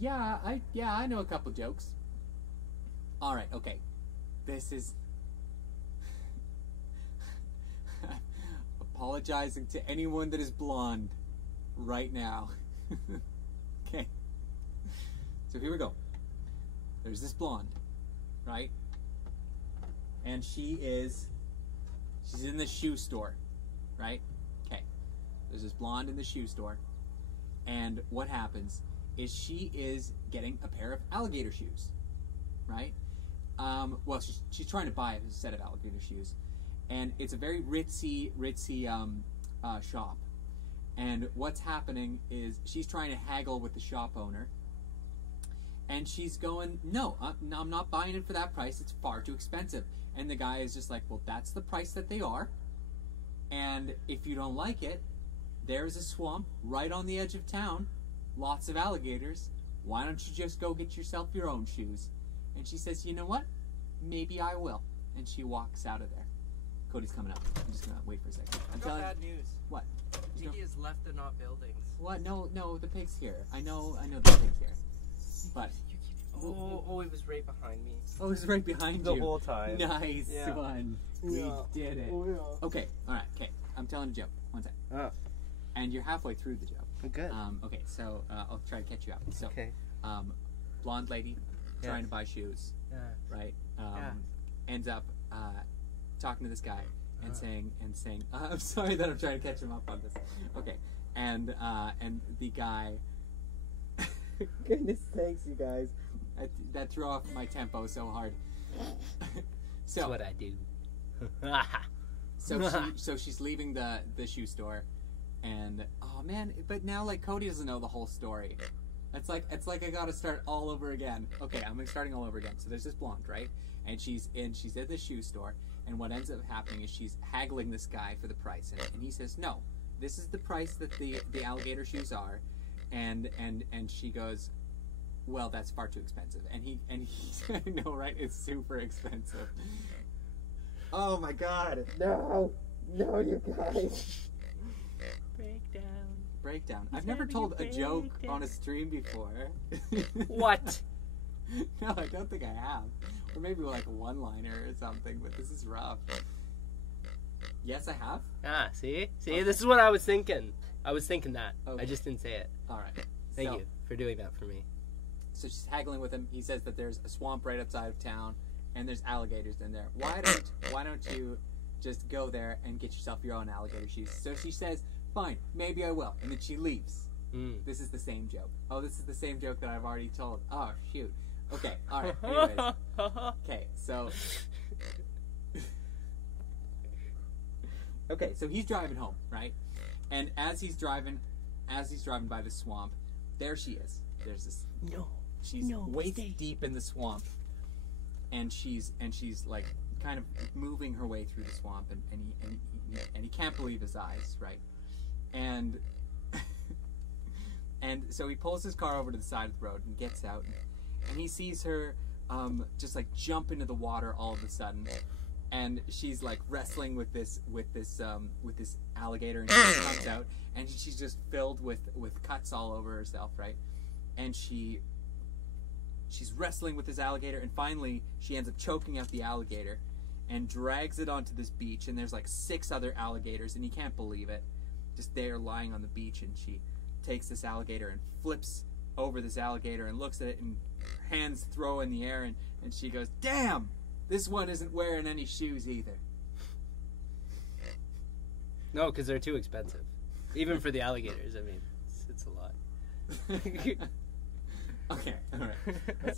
Yeah, I know a couple jokes. All right, okay. This is apologizing to anyone that is blonde right now. Okay. So here we go. There's this blonde, right? And she's in the shoe store, right? Okay. There's this blonde in the shoe store. And what happens is she is getting a pair of alligator shoes, right? Well, she's trying to buy a set of alligator shoes. And it's a very ritzy shop. And what's happening is she's trying to haggle with the shop owner. And she's going, no, I'm not buying it for that price. It's far too expensive. And the guy is just like, well, that's the price that they are. And if you don't like it, there's a swamp right on the edge of town. Lots of alligators. Why don't you just go get yourself your own shoes? And she says, you know what? Maybe I will. And she walks out of there. Cody's coming up. I'm just going to wait for a second. I've got bad news. What? Tiki has left the not buildings. What? No, the pig's here. I know the pig's here. But... Oh, it was right behind me. Oh, it was right behind the you. The whole time. Nice one. Yeah. We did it. Oh, yeah. Okay, alright, okay. I'm telling a joke. One second. Oh. And you're halfway through the joke. Oh, good. Okay, so I'll try to catch you up. So, okay. Blonde lady trying to buy shoes. Yeah. Right? Ends up talking to this guy and saying, I'm sorry that I'm trying to catch him up on this. Okay. And the guy goodness sakes, you guys. That threw off my tempo so hard. So that's what I do. So she's leaving the shoe store, and oh man! But now like Cody doesn't know the whole story. It's like I gotta start all over again. Okay, I'm starting all over again. So there's this blonde, right? And she's at the shoe store, and what ends up happening is she's haggling this guy for the price, and he says, no, this is the price that the alligator shoes are, and she goes, well, that's far too expensive. And he said, no, right? It's super expensive. Oh my God! No, you guys. Breakdown. I've never told a joke on a stream before. What? No, I don't think I have. Or maybe like a one-liner or something. But this is rough. Yes, I have. Ah, see, okay. This is what I was thinking. I was thinking that. Okay. I just didn't say it. All right. Thank you for doing that for me. So she's haggling with him. He says that there's a swamp right outside of town, and there's alligators in there. Why don't you just go there and get yourself your own alligator shoes? So she says, fine, maybe I will, and then she leaves. This is the same joke. Oh, this is the same joke that I've already told. Oh, shoot. Okay, all right. Anyways, okay, so okay, so he's driving home, right? And as he's driving by the swamp, there she is. There's this. She's waist deep in the swamp, and she's like kind of moving her way through the swamp, and he can't believe his eyes, right? And so he pulls his car over to the side of the road and gets out, and he sees her just like jump into the water all of a sudden, and she's like wrestling with this alligator, and she comes out, and she's just filled with cuts all over herself, right? And she's wrestling with this alligator, and finally she ends up choking out the alligator and drags it onto this beach, and there's like 6 other alligators, and he can't believe it, just there lying on the beach. And she takes this alligator and flips over this alligator and looks at it, and her hands throw in the air, and she goes, damn, this one isn't wearing any shoes either. No, because they're too expensive. Even for the alligators, I mean, it's a lot. Okay, all right.